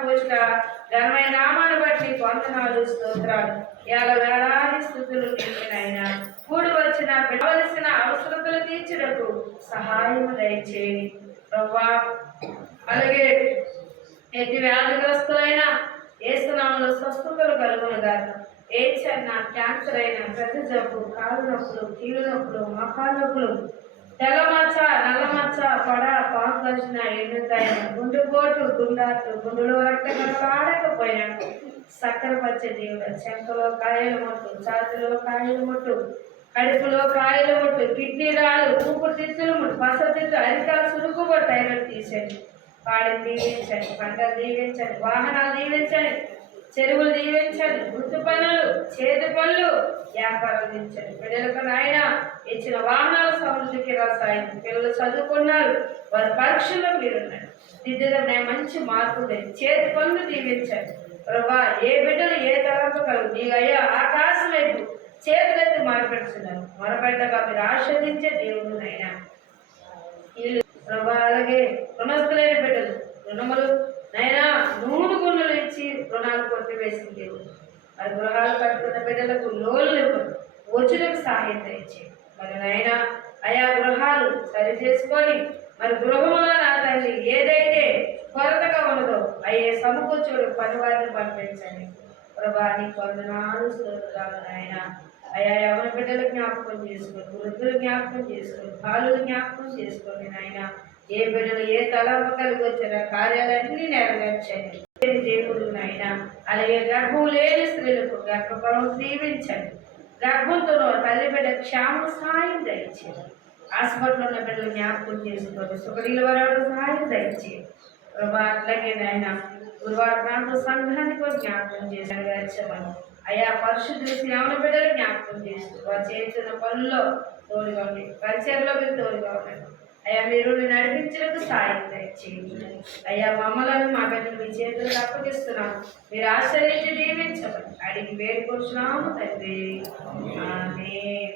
పోషక ఘనమైన నామాన్ని బట్టి వందనాలు స్తోత్రాలు. ఇవాళ వేలాది స్థుతులు నీకునైనా కూడి వచ్చిన పిలవలసిన అవసరతలు తీర్చుటకు సహాయం దయచేయండి ప్రవ్వా అలాగే ఎట్టి వ్యాధిగ్రస్తులైన ఏసునామంలో స్వస్థతలు కలుగును కలుగునుగా ఏచన్న క్యాన్సర్ అయిన ప్రతి జబ్బు కాలు నొప్పులు కీలు నొప్పులు మకాలు నొప్పులు తెల్లమచ్చ నల్లమచ్చ పడ పాము కలిసిన ఎండుతాయిన గుండెపోటు గుండాటు గుండెలో రక్తం ఆడకపోయినా సక్కర పచ్చ దేవుడు చెంకలో కాయలు మొట్టు ఛాతిలో కాయలు మొట్టు కడుపులో కాయలు మొట్టు కిడ్నీ రాళ్ళు ఊపిరితిత్తులు ముట్టు పసతిత్తు అరికాల సురుకుబో టైలర్ తీసేయండి. పాడిని దీవించండి పంటలు దీవించండి వాహనాలు దీవించండి చెరువులు దీవించండి గుర్తు పనులు చేతి పనులు వ్యాపారాలు దించండి పిల్లలకు నాయన ఇచ్చిన వాహనం సమృద్ధికి రాసాయండి పిల్లలు చదువుకున్నారు. వారి పరీక్షల్లో మీరున్నారు దిద్దుదనే మంచి మార్పు లేదు చేతి పనులు దీవించండి ప్రభా ఏ బిడ్డలు ఏ తరంపు కలుగు నీ అయ్యా ఆకాశం వైపు చేతులైతే మార్పెడుతున్నారు. మొరపెట్టగా మీరు ఆస్వాదించే దేవుడు అయినా ప్రభా అలాగే రుణస్థులైన బిడ్డలు రుణములు నైనా నూనె గుండెలు ఇచ్చి రుణాలు కొట్టివేసిన దేవుడు. అది గృహాలు కట్టుకున్న బిడ్డలకు లోన్లు వచ్చులకు సహాయం ఇచ్చేది మరి నైనా ఆయా గృహాలు సరి చేసుకొని మరి గృహములో నా తల్లి ఏదైతే కొరతగా ఉన్నదో అయ్యే సమకూర్చుడు పనివారిని పంపించండి. ప్రభా నీ కొందనాలు స్తోత్రాలు నాయన. అయా యవన బిడ్డలు జ్ఞాపకం చేసుకోండి వృద్ధులు జ్ఞాపకం చేసుకోండి బాలులు జ్ఞాపకం చేసుకోండి నాయన ఏ బిడ్డలు ఏ తలంపు కలిగి వచ్చిన కార్యాలన్నీ నెరవేర్చండి. దేవుడు నాయన అలాగే గర్భం లేని స్త్రీలకు గర్భఫలం దీవించండి. గర్భంతో తల్లి బిడ్డ క్షేమ సహాయం దయచేయండి హాస్పిటల్ ఉన్న బిడ్డలు జ్ఞాపకం చేసుకోండి సుఖనీల వరాడు సహాయం దయచేయండి ప్రభా అట్లాగే నాయన గురువారం ప్రాంత సంఘానికి జ్ఞాపకం చేసి అయా పరిశుద్ధులు శ్రావణ బిడ్డలు జ్ఞాపకం చేస్తూ వారు చేస్తున్న పనుల్లో తోడుగా ఉండి పరిచయంలో మీరు తోడుగా ఉండండి అయ్యా మీరు నడిపించడానికి సాయం దయచేయండి అయ్యా మమ్మలను మా బిడ్డలు మీ చేతులకు అప్పగిస్తున్నాం మీరు ఆశ్చర్యించి దీవించమని వేడుకొచ్చున్నాము తండ్రి. ఆమేన్.